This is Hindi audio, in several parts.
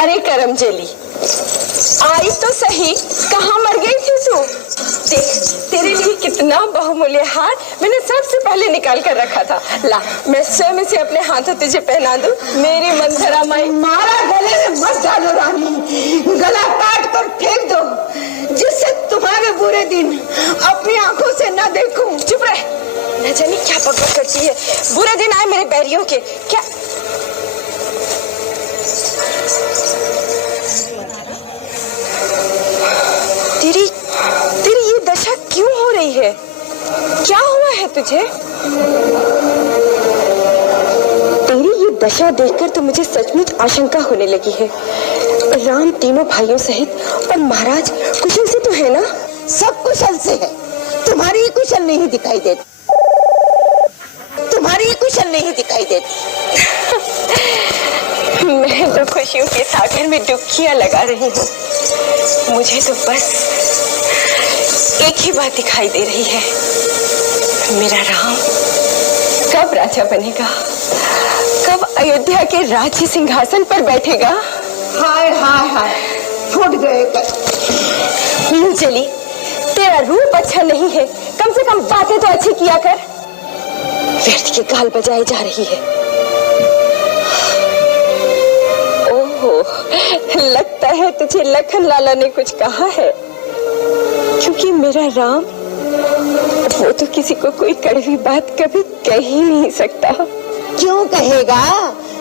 अरे करमजली, आई तो सही, कहाँ मर गई थी तू? देख, तेरे लिए कितना बहुमूल्य हार मैंने सबसे पहले निकाल कर रखा था। ला, मैं स्वयं इसे अपने हाथों तुझे पहना दूं। मेरी मंथरा माई। मारा गले में मत डालो रानी, गला काट कर फेंक दो, जिससे तुम्हारे बुरे दिन अपनी आंखों से न देखूं। चुप रह, न जाने क्या बकबक करती है। बुरे दिन आए मेरे बैरियों के क्या? तेरी ये दशा क्यों हो रही है? क्या हुआ है तुझे? तेरी ये दशा देखकर तो मुझे सचमुच आशंका होने लगी है। राम तीनों भाइयों सहित और महाराज कुशल से तो है ना? सब कुशल से है, तुम्हारी कुशल नहीं दिखाई देती, तुम्हारी कुशल नहीं दिखाई देती। मैं तो खुशियों के सागर में डुबकियां लगा रही हूँ। मुझे तो बस एक ही बात दिखाई दे रही है, मेरा राम कब राजा बनेगा, कब अयोध्या के राज्य सिंहासन पर बैठेगा। हाय हाय हाय, फूट गए चली, तेरा रूप अच्छा नहीं है, कम से कम बातें तो अच्छी किया कर। व्यर्थ की गाल बजाई जा रही है। ओहो, लगता है तुझे लखन लाला ने कुछ कहा है, क्योंकि मेरा राम वो तो किसी को कोई कड़वी बात कभी कह ही नहीं सकता। क्यों कहेगा?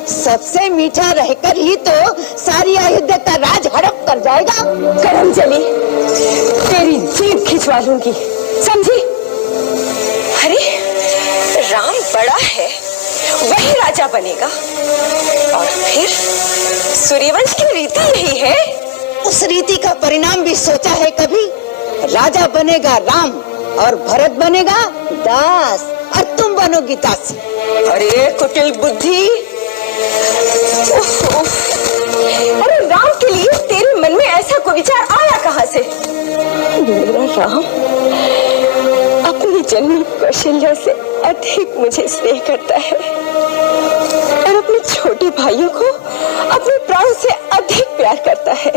सबसे मीठा रहकर ही तो सारी अयोध्या का राज हड़प कर जाएगा। करमजली, तेरी जीभ खिंचवा लूंगी, समझी? अरे राम बड़ा है, वही राजा बनेगा, और फिर सूर्यवंश की रीति यही है। उस रीति का परिणाम भी सोचा है कभी? राजा बनेगा राम और भरत बनेगा दास, और तुम बनोगी दासी। अरे कुटिल बुद्धि, अरे राम के लिए तेरे मन में ऐसा कोई विचार आया कहाँ से? मेरा राम अपनी जन्मी कौशल्या से अधिक मुझे स्नेह करता है, और अपने छोटे भाइयों को अपने प्राण से अधिक प्यार करता है।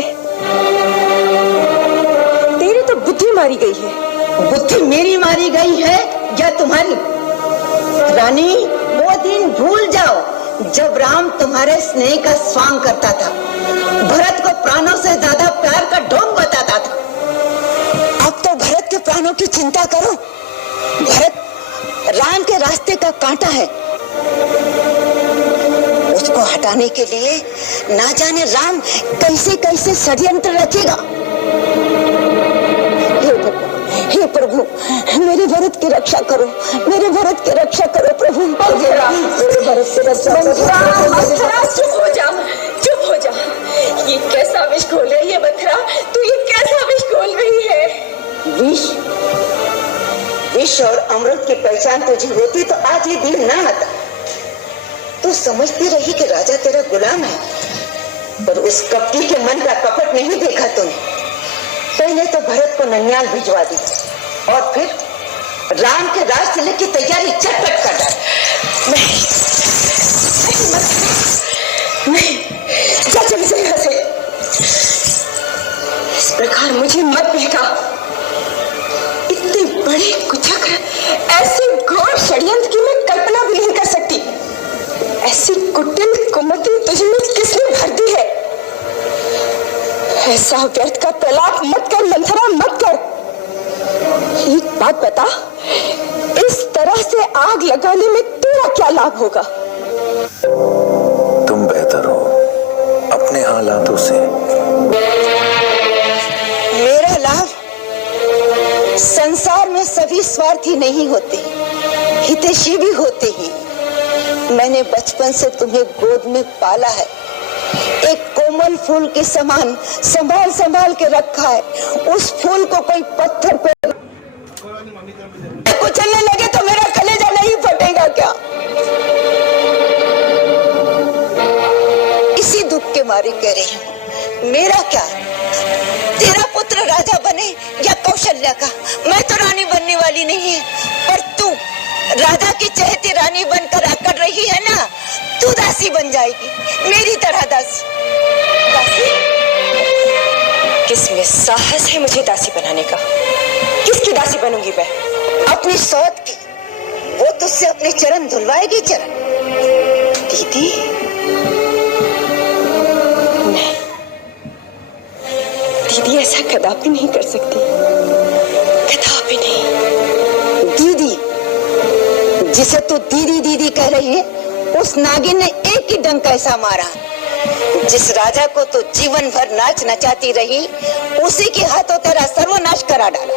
तेरी तो बुद्धि मारी गई है। बुद्धि मेरी मारी गई है या तुम्हारी? रानी, वो दिन भूल जाओ जब राम तुम्हारे स्नेह का स्वांग करता था, भरत को प्राणों से ज्यादा प्यार का ढोंग बताता था। अब तो भरत के प्राणों की चिंता करो। भरत राम के रास्ते का कांटा है, उसको हटाने के लिए ना जाने राम कैसे कैसे षड्यंत्र रचेगा। हे प्रभु, मेरे भरत की रक्षा करो, मेरे भरत की रक्षा करो प्रभु। मेरे भरत की रक्षा करो। चुप हो जा, चुप हो जा। ये कैसा विष घोल रही है मंथरा? तू ये कैसा विष घोल रही है? विष? विष और अमृत की पहचान तुझे होती तो आज ये दिन ना आता। तू समझती रही कि राजा तेरा गुलाम है, पर उस कपटी के मन का कपट नहीं देखा तूने। पहले तो भरत को ननियाल भिजवा दी, और फिर राम के राज चलने की तैयारी चटपट कर डाली। नहीं, जा चली से यहाँ से। इस प्रकार मुझे मत बहका। इतने बड़े कुचक्र, ऐसे घोर षड्यंत्र की मैं कल्पना भी नहीं कर सकती। ऐसी कुटिल कुमति तुझ में किसने भर दी है? ऐसा व्यर्थ का प्रलाप मत कर मंथरा, मत कर। एक बात बता, इस तरह से आग लगाने में तेरा क्या लाभ होगा? तुम बेहतर हो अपने हालातों से। मेरा लाभ? संसार में सभी स्वार्थी नहीं होते, हितैषी भी होते ही। मैंने बचपन से तुम्हें गोद में पाला है, एक कोमल फूल के समान संभाल संभाल के रखा है। उस फूल को कोई पत्थर पे कुचलने लगे तो मेरा कलेजा नहीं फटेगा क्या? इसी दुख के मारे कह रही हूँ, मेरा क्या? तेरा पुत्र राजा बने या कौशल्या का, मैं तो रानी बनने वाली नहीं है। पर तू राजा की चहेती रानी बनकर अकड़ रही है ना, तू दासी बन जाएगी, मेरी तरह दासी। किसमें साहस है मुझे दासी बनाने का? किसकी दासी बनूंगी मैं? अपनी सौत की। वो तुझसे अपने चरण धुलवाएगी। चरण दीदी, नहीं दीदी, ऐसा कदापि नहीं कर सकती, कदापि नहीं। दीदी, जिसे तू दीदी दीदी कह रही है, उस नागिन ने एक ही डंक ऐसा मारा। जिस राजा को तू जीवन भर नाच नचाती रही, उसी के हाथों तेरा सर्वनाश करा डाला।